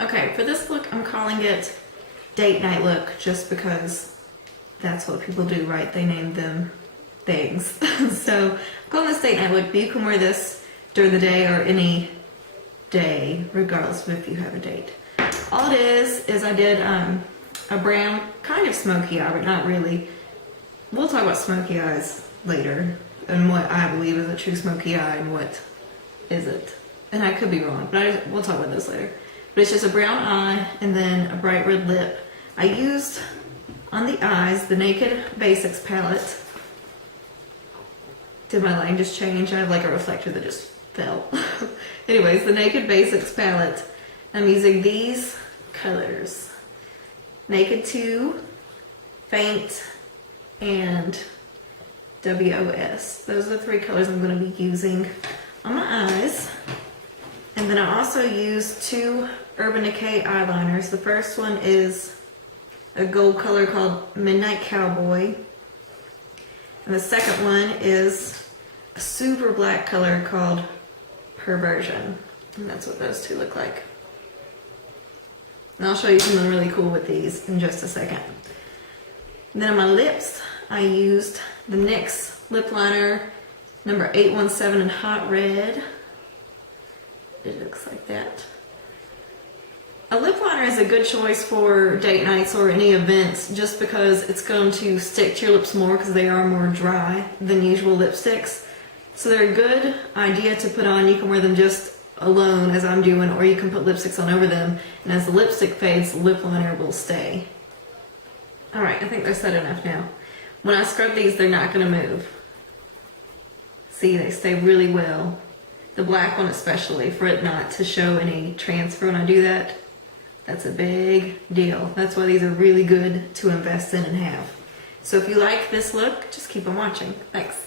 Okay, for this look, I'm calling it date night look just because that's what people do, right? They name them things. So I'm calling this date night look, but you can wear this during the day or any day, regardless of if you have a date. All it is I did a brown, kind of smoky eye, but not really. We'll talk about smoky eyes later and what I believe is a true smoky eye and what isn't. And I could be wrong, but we'll talk about this later. But it's just a brown eye and then a bright red lip. I used on the eyes the Naked Basics palette. Did my line just change? I have like a reflector that just fell. Anyways, the Naked Basics palette. I'm using these colors. Naked 2, Faint, and WOS. Those are the 3 colors I'm going to be using on my eyes. And then I also used 2 Urban Decay eyeliners. The first one is a gold color called Midnight Cowboy. And the second one is a super black color called Perversion. And that's what those 2 look like. And I'll show you something really cool with these in just a second. And then on my lips, I used the NYX Lip Liner number 817 in Hot Red. It looks like that. A lip liner is a good choice for date nights or any events just because it's going to stick to your lips more because they are more dry than usual lipsticks. So they're a good idea to put on. You can wear them just alone as I'm doing, or you can put lipsticks on over them, and as the lipstick fades, the lip liner will stay. Alright, I think they're set enough now. When I scrub these, they're not going to move. See, they stay really well. The black one especially, for it not to show any transfer when I do that. That's a big deal. That's why these are really good to invest in and have. So if you like this look, just keep on watching. Thanks.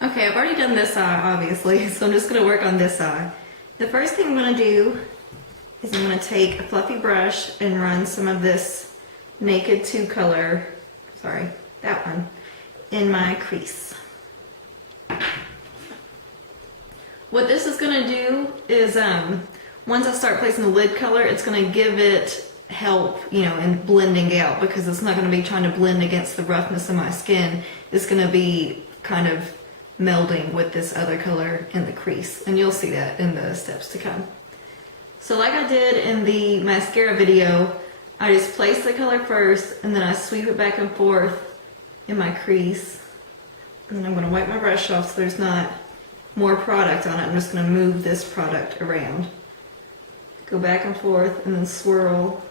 Okay, I've already done this eye, obviously, so I'm just going to work on this eye. The first thing I'm going to do is I'm going to take a fluffy brush and run some of this Naked 2 color, sorry, that one, in my crease. What this is going to do is, once I start placing the lid color, it's going to give it help, in blending out, because it's not going to be trying to blend against the roughness of my skin. It's going to be kind of melding with this other color in the crease, and you'll see that in the steps to come. So like I did in the mascara video, I just place the color first, and then I sweep it back and forth in my crease, and then I'm going to wipe my brush off so there's not more product on it. I'm just going to move this product around. Go back and forth and then swirl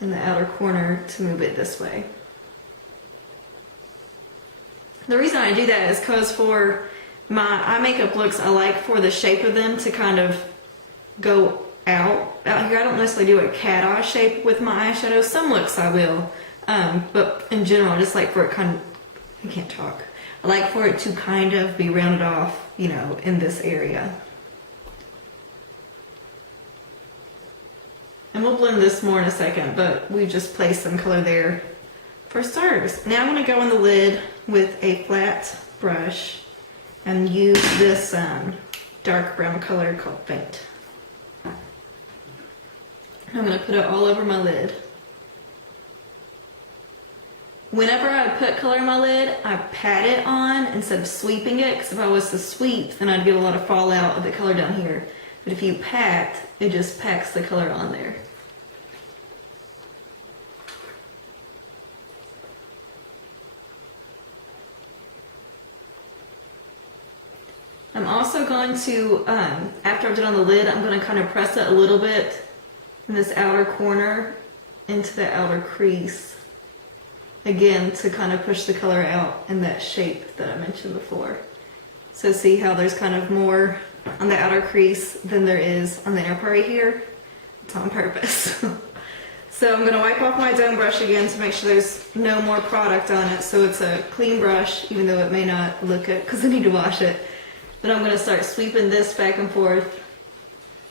in the outer corner to move it this way. The reason I do that is because for my eye makeup looks, I like for the shape of them to kind of go out here. I don't necessarily do a cat eye shape with my eyeshadow. Some looks I will, but in general I just like for it kind of, I can't talk. I like for it to kind of be rounded off, in this area. And we'll blend this more in a second, but we just placed some color there for starters. Now I'm going to go on the lid with a flat brush and use this dark brown color called Faint. I'm going to put it all over my lid. Whenever I put color in my lid, I pat it on instead of sweeping it, because if I was to sweep, then I'd get a lot of fallout of the color down here. But if you pat, it just packs the color on there. I'm also going to, after I've done on the lid, I'm going to kind of press it a little bit in this outer corner into the outer crease. Again, to kind of push the color out in that shape that I mentioned before. So see how there's kind of more on the outer crease than there is on the inner part right here? It's on purpose. So I'm going to wipe off my dome brush again to make sure there's no more product on it. So it's a clean brush, even though it may not look it because I need to wash it. But I'm going to start sweeping this back and forth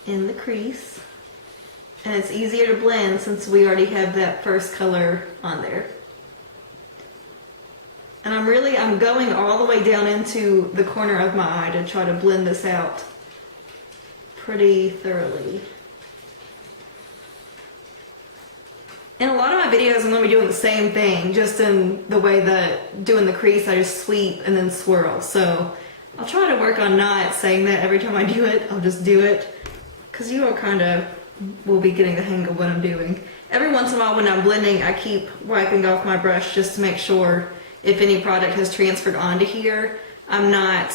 in the crease. And it's easier to blend since we already have that first color on there. And I'm going all the way down into the corner of my eye to try to blend this out pretty thoroughly. In a lot of my videos, I'm going to be doing the same thing, just in the way that doing the crease, I just sweep and then swirl. So I'll try to work on not saying that every time I do it. I'll just do it, because you all kind of will be getting the hang of what I'm doing. Every once in a while when I'm blending, I keep wiping off my brush just to make sure if any product has transferred onto here, I'm not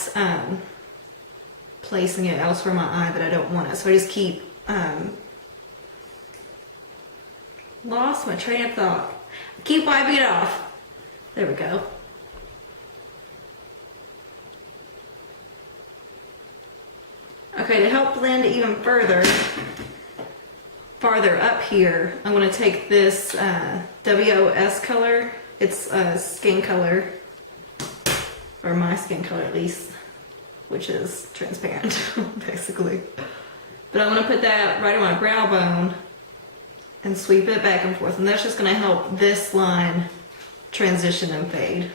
placing it elsewhere in my eye that I don't want it. So I just keep, lost my train of thought. Keep wiping it off. There we go. Okay, to help blend even farther up here, I'm going to take this WOS color. It's a skin color, or my skin color at least, which is transparent, basically. But I'm going to put that right on my brow bone and sweep it back and forth, and that's just going to help this line transition and fade.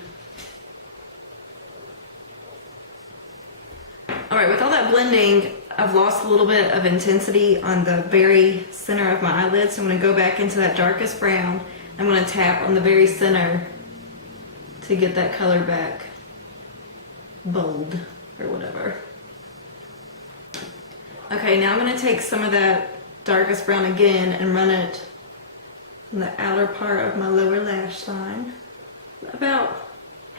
Alright, with all that blending, I've lost a little bit of intensity on the very center of my eyelid, so I'm going to go back into that darkest brown. I'm going to tap on the very center to get that color back bold, or whatever. Okay, now I'm going to take some of that darkest brown again and run it in the outer part of my lower lash line, about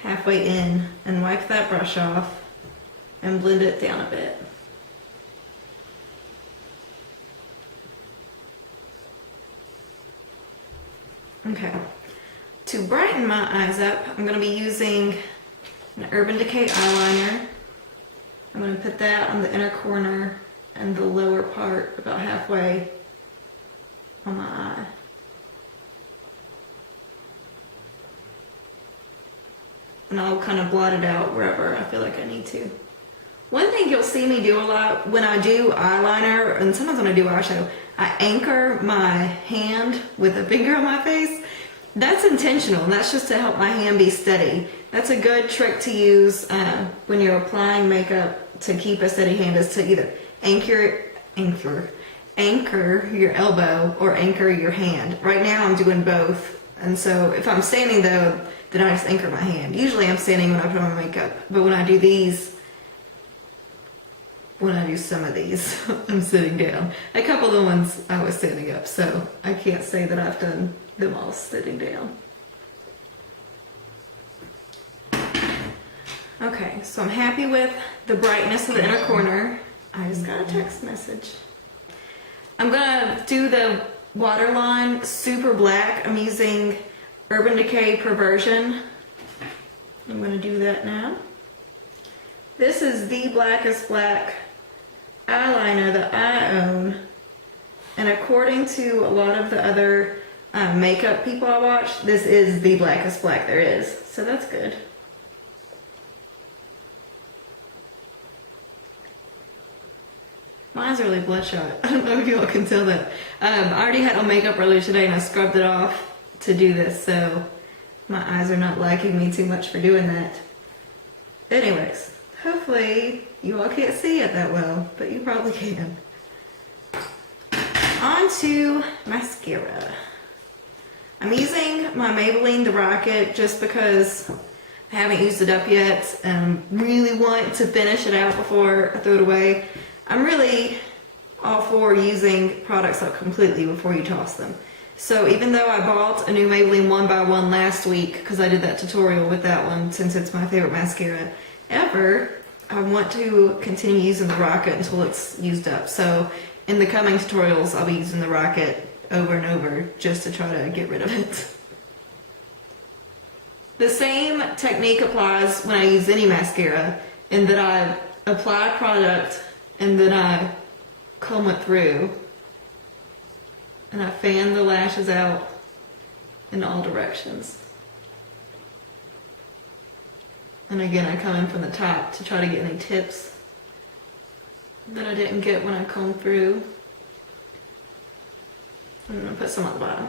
halfway in, and wipe that brush off and blend it down a bit. Okay, to brighten my eyes up, I'm going to be using an Urban Decay eyeliner. I'm going to put that on the inner corner and the lower part, about halfway on my eye. And I'll kind of blot it out wherever I feel like I need to. One thing you'll see me do a lot when I do eyeliner, and sometimes when I do eyeshadow, I anchor my hand with a finger on my face. That's intentional, and that's just to help my hand be steady. That's a good trick to use when you're applying makeup to keep a steady hand, is to either anchor your elbow or anchor your hand. Right now I'm doing both, and so if I'm standing though, then I just anchor my hand. Usually I'm standing when I put on my makeup, but when I do some of these, I'm sitting down. A couple of the ones I was standing up, so I can't say that I've done them all sitting down. Okay, so I'm happy with the brightness of the inner corner. I just got a text message. I'm gonna do the waterline super black. I'm using Urban Decay Perversion. I'm gonna do that now. This is the blackest black eyeliner that I own, and according to a lot of the other makeup people I watch, this is the blackest black there is, so that's good. My eyes are really bloodshot. I don't know if you all can tell that. I already had on makeup earlier today and I scrubbed it off to do this, so my eyes are not liking me too much for doing that. Anyways, hopefully you all can't see it that well, but you probably can. On to mascara. I'm using my Maybelline The Rocket just because I haven't used it up yet and really want to finish it out before I throw it away. I'm really all for using products up completely before you toss them. So even though I bought a new Maybelline 1x1 last week, because I did that tutorial with that one since it's my favorite mascara ever, I want to continue using the Rocket until it's used up. So in the coming tutorials, I'll be using the Rocket over and over just to try to get rid of it. The same technique applies when I use any mascara, in that I apply product and then I comb it through and I fan the lashes out in all directions. And again, I come in from the top to try to get any tips that I didn't get when I combed through. I'm going to put some on the bottom.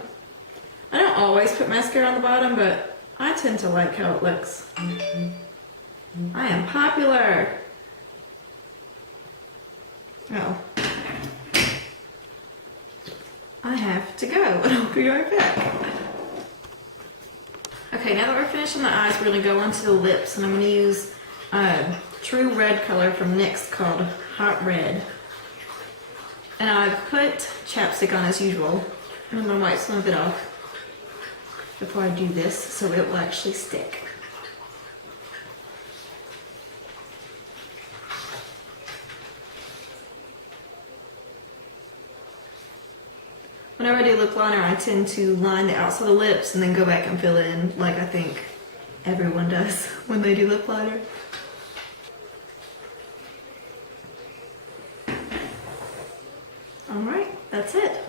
I don't always put mascara on the bottom, but I tend to like how it looks. I am popular. Oh. I have to go, and I'll be right back. Okay, now that we're finishing the eyes, we're going to go on to the lips, and I'm going to use a true red color from NYX called Hot Red. And I've put chapstick on as usual, and I'm going to wipe some of it off before I do this so it will actually stick. Whenever I do lip liner, I tend to line the outside of the lips and then go back and fill in like I think everyone does when they do lip liner. Alright, that's it.